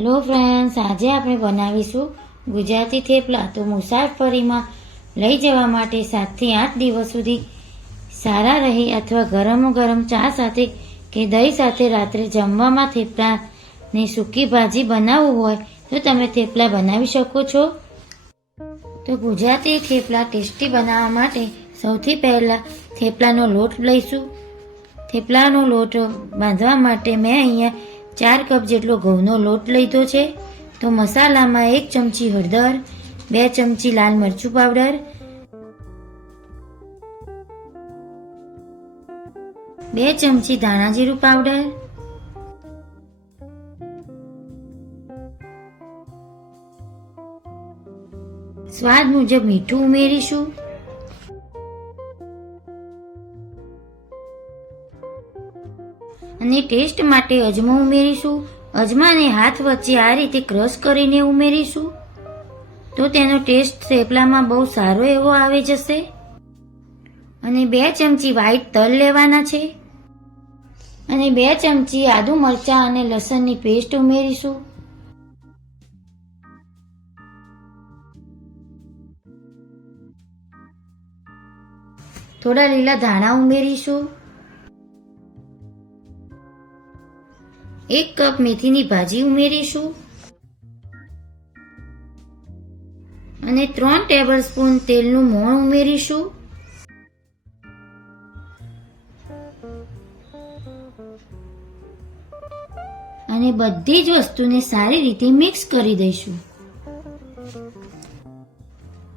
Hello friends, આજે આપણે બનાવીશું ગુજરાતી થેપલા. તો મુસાફરીમાં લઈ જવા માટે સાતથી આઠ દિવસ સુધી સારા રહે અથવા ગરમ ગરમ ચા સાથે કે દહીં સાથે રાત્રે જમવામાં થેપલાની સૂકી ભાજી બનાવવું હોય તો તમે થેપલા બનાવી શકો છો. તો ગુજરાતી થેપલા ટેસ્ટી બનાવવા માટે સૌથી પહેલાં થેપલાનો લોટ લઈશું. થેપલાનો લોટ બાંધવા માટે મેં અહીંયા ચાર કપ જેટલો ઘઉંનો લોટ લીધો છે. તો મસાલામાં એક ચમચી હળદર, બે ચમચી લાલ મરચું પાવડર, બે ચમચી ધાણા જીરું પાવડર, સ્વાદ મુજબ મીઠું ઉમેરીશું. અને ટેસ્ટ માટે અજમો ઉમેરીશું. અજમાને હાથ વચ્ચે આ રીતે ક્રશ કરીને ઉમેરીશું. તો તેનો ટેસ્ટ થેપલામાં બહુ સારો એવો આવી જશે. અને બે ચમચી વ્હાઈટ તલ લેવાના છે. અને બે ચમચી આદુ મરચાં અને લસણની પેસ્ટ ઉમેરીશું. થોડા લીલા ધાણા ઉમેરીશું. એક કપ મેથીની ભાજી ઉમેરીશું. અને ત્રણ ટેબલ સ્પૂન તેલનું મોણ ઉમેરીશું. અને બધી જ વસ્તુને સારી રીતે મિક્સ કરી દઈશું.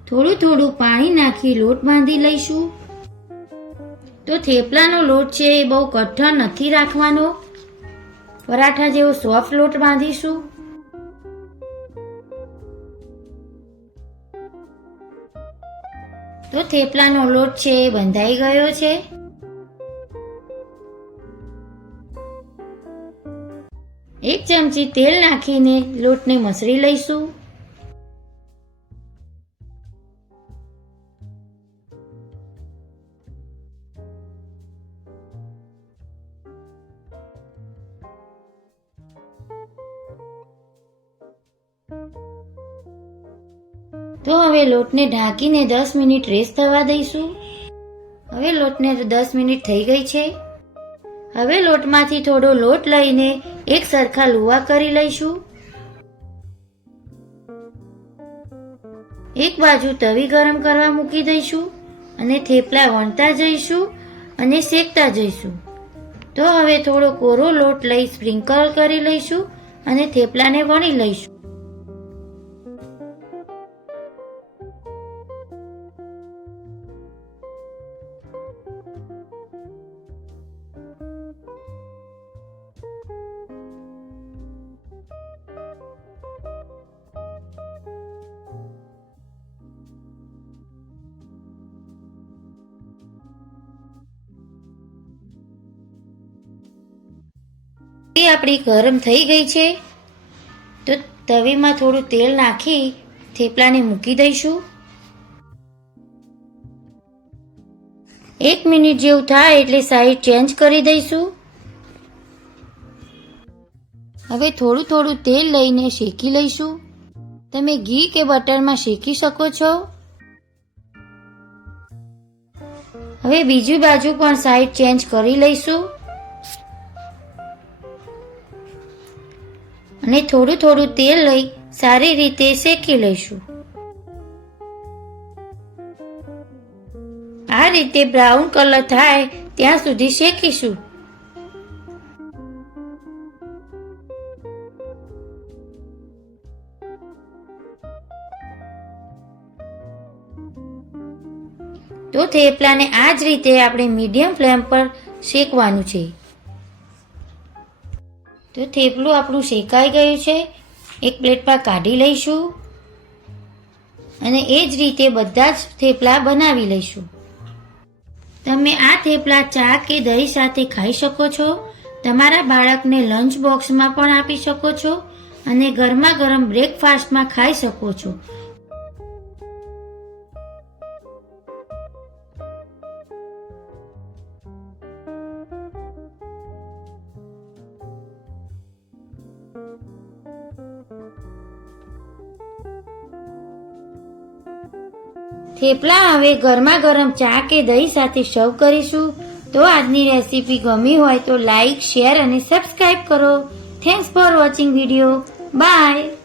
થોડું થોડું પાણી નાખી લોટ બાંધી લઈશું. તો થેપલાનો લોટ છે એ બહુ કઠણ નથી રાખવાનો. પરાઠા જેવો સોફ્ટ લોટ બાંધીશું. તો થેપલાનો લોટ છે એ બંધાઈ ગયો છે. એક ચમચી તેલ નાખીને લોટને મસળી લઈશું. તો હવે લોટને ઢાંકીને દસ મિનિટ રેસ્ટ થવા દઈશું. હવે લોટને દસ મિનિટ થઈ ગઈ છે. હવે લોટમાંથી થોડો લોટ લઈને એક સરખા લુવા કરી લઈશું. એક બાજુ તવી ગરમ કરવા મૂકી દઈશું અને થેપલા વણતા જઈશું અને શેકતા જઈશું. તો હવે થોડો કોરો લોટ લઈ સ્પ્રિંકલ કરી લઈશું અને થેપલાને વણી લઈશું. એ આપણી ગરમ થઈ ગઈ છે. તો તવીમાં થોડું તેલ નાખી થેપલાને મૂકી દઈશું. એક મિનિટ જેવું થાય એટલે સાઈડ ચેન્જ કરી દઈશું. હવે થોડું થોડું તેલ લઈને શેકી લઈશું. તમે ઘી કે બટરમાં શેકી શકો છો. હવે બીજી બાજુ પણ સાઈડ ચેન્જ કરી લઈશું. અને થોડું થોડું તેલ લઈ સારી રીતે શેકી લઈશું. આ રીતે બ્રાઉન કલર થાય ત્યાં સુધી શેકીશું. તો થેપલાને આ જ રીતે આપણે મીડિયમ ફ્લેમ પર શેકવાનું છે. તો થેપલું આપણું શેકાઈ ગયું છે. એક પ્લેટમાં કાઢી લઈશું. અને એ જ રીતે બધા જ થેપલા બનાવી લઈશું. તમે આ થેપલા ચા કે દહીં સાથે ખાઈ શકો છો. તમારા બાળકને લંચ બોક્સમાં પણ આપી શકો છો. અને ગરમા ગરમ બ્રેકફાસ્ટમાં ખાઈ શકો છો. થેપલા હવે ગરમા ગરમ ચા કે દહીં સાથે સર્વ કરીશું. તો આજની રેસીપી ગમી હોય તો લાઈક, શેર અને સબસ્ક્રાઈબ કરો. Thanks for watching video bye